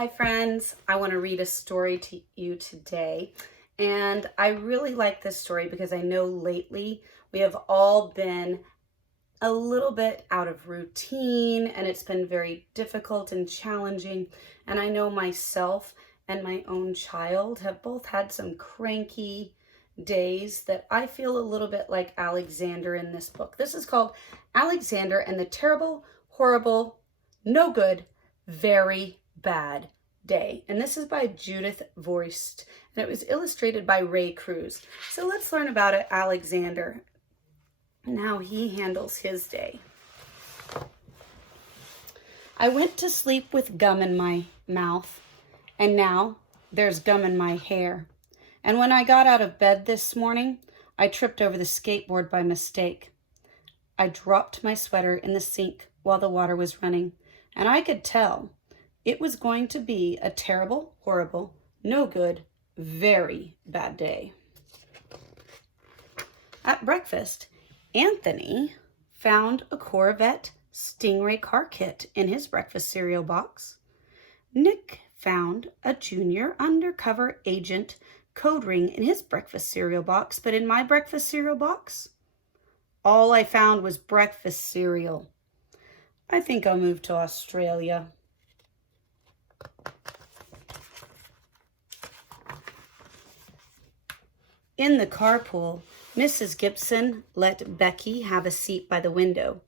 Hi friends, I want to read a story to you today, and I really like this story because I know lately we have all been a little bit out of routine and it's been very difficult and challenging, and I know myself and my own child have both had some cranky days that I feel a little bit like Alexander in this book. This is called Alexander and the Terrible, Horrible, No Good, Very Bad Day. And this is by Judith Voist, and it was illustrated by Ray Cruz. So let's learn about it, Alexander, and how he handles his day. I went to sleep with gum in my mouth, and now there's gum in my hair. And when I got out of bed this morning, I tripped over the skateboard by mistake. I dropped my sweater in the sink while the water was running, and I could tell it was going to be a terrible, horrible, no good, very bad day. At breakfast, Anthony found a Corvette Stingray car kit in his breakfast cereal box. Nick found a junior undercover agent code ring in his breakfast cereal box, but in my breakfast cereal box, all I found was breakfast cereal. I think I'll move to Australia. In the carpool, Mrs. Gibson let Becky have a seat by the window.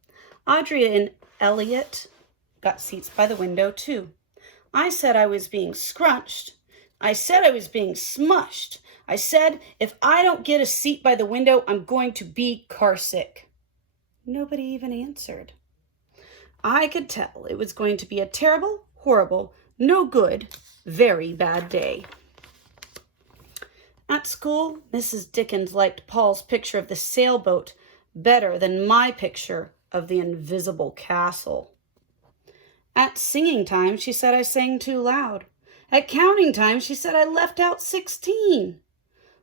Audrey and Elliot got seats by the window too. I said I was being scrunched. I said I was being smushed. I said if I don't get a seat by the window, I'm going to be carsick. Nobody even answered. I could tell it was going to be a terrible, horrible, no good, very bad day. At school, Mrs. Dickens liked Paul's picture of the sailboat better than my picture of the invisible castle. At singing time, she said I sang too loud. At counting time, she said I left out 16.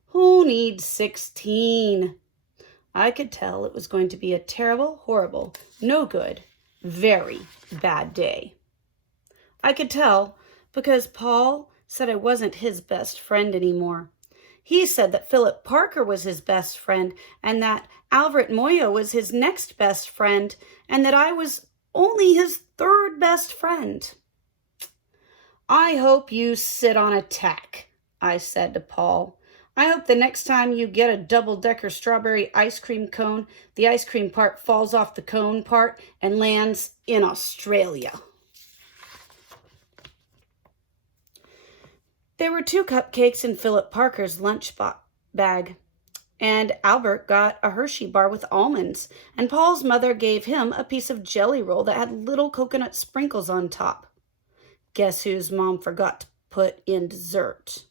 Who needs 16? I could tell it was going to be a terrible, horrible, no good, very bad day. I could tell because Paul said I wasn't his best friend anymore. He said that Philip Parker was his best friend and that Alfred Moyo was his next best friend and that I was only his third best friend. I hope you sit on a tack, I said to Paul. I hope the next time you get a double-decker strawberry ice cream cone, the ice cream part falls off the cone part and lands in Australia. There were 2 cupcakes in Philip Parker's lunch bag, and Albert got a Hershey bar with almonds, and Paul's mother gave him a piece of jelly roll that had little coconut sprinkles on top. Guess whose mom forgot to put in dessert?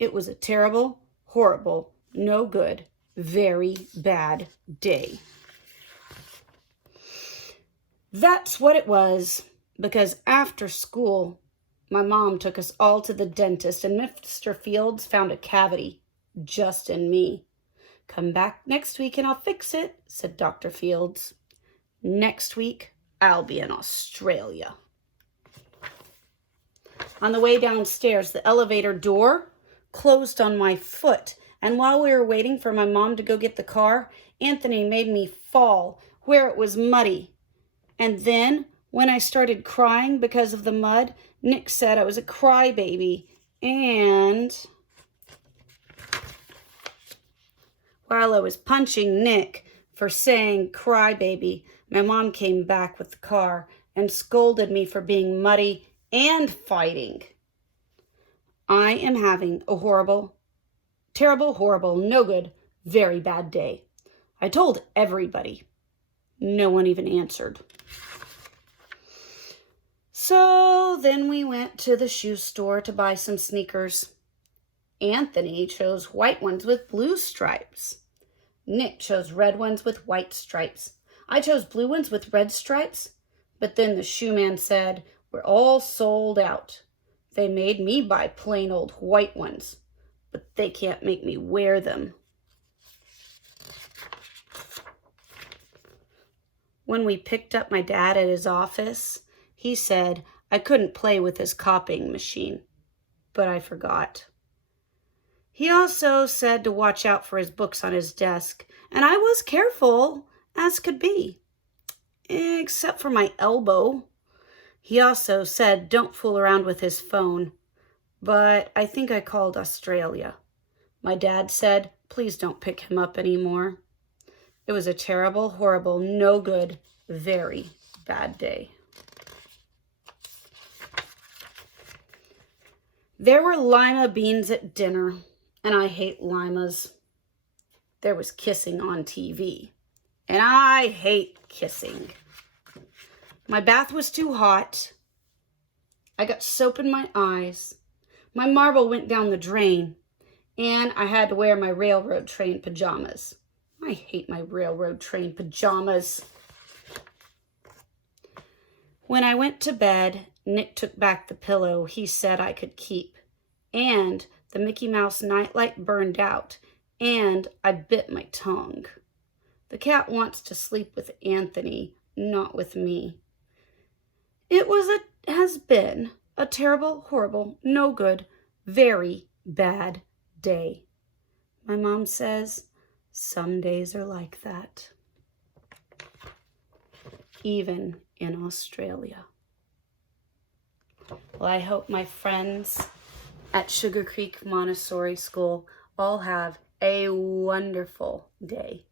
It was a terrible, horrible, no good, very bad day. That's what it was, because after school, my mom took us all to the dentist, and Mr. Fields found a cavity just in me. Come back next week and I'll fix it, said Dr. Fields. Next week, I'll be in Australia. On the way downstairs, the elevator door closed on my foot, and while we were waiting for my mom to go get the car, Anthony made me fall where it was muddy. And then, when I started crying because of the mud, Nick said I was a crybaby, and while I was punching Nick for saying crybaby, my mom came back with the car and scolded me for being muddy and fighting. I am having a horrible, terrible, horrible, no good, very bad day. I told everybody. No one even answered. So then we went to the shoe store to buy some sneakers. Anthony chose white ones with blue stripes. Nick chose red ones with white stripes. I chose blue ones with red stripes. But then the shoe man said, "We're all sold out." They made me buy plain old white ones, but they can't make me wear them. When we picked up my dad at his office, he said, I couldn't play with his copying machine, but I forgot. He also said to watch out for his books on his desk, and I was careful as could be, except for my elbow. He also said don't fool around with his phone, but I think I called Australia. My dad said, please don't pick him up anymore. It was a terrible, horrible, no good, very bad day. There were lima beans at dinner, and I hate limas. There was kissing on TV, and I hate kissing. My bath was too hot. I got soap in my eyes. My marble went down the drain, and I had to wear my railroad train pajamas. I hate my railroad train pajamas. When I went to bed, Nick took back the pillow he said I could keep, and the Mickey Mouse nightlight burned out, and I bit my tongue. The cat wants to sleep with Anthony, not with me. It has been a terrible, horrible, no good, very bad day. My mom says some days are like that, even in Australia. Well, I hope my friends at Sugar Creek Montessori School all have a wonderful day.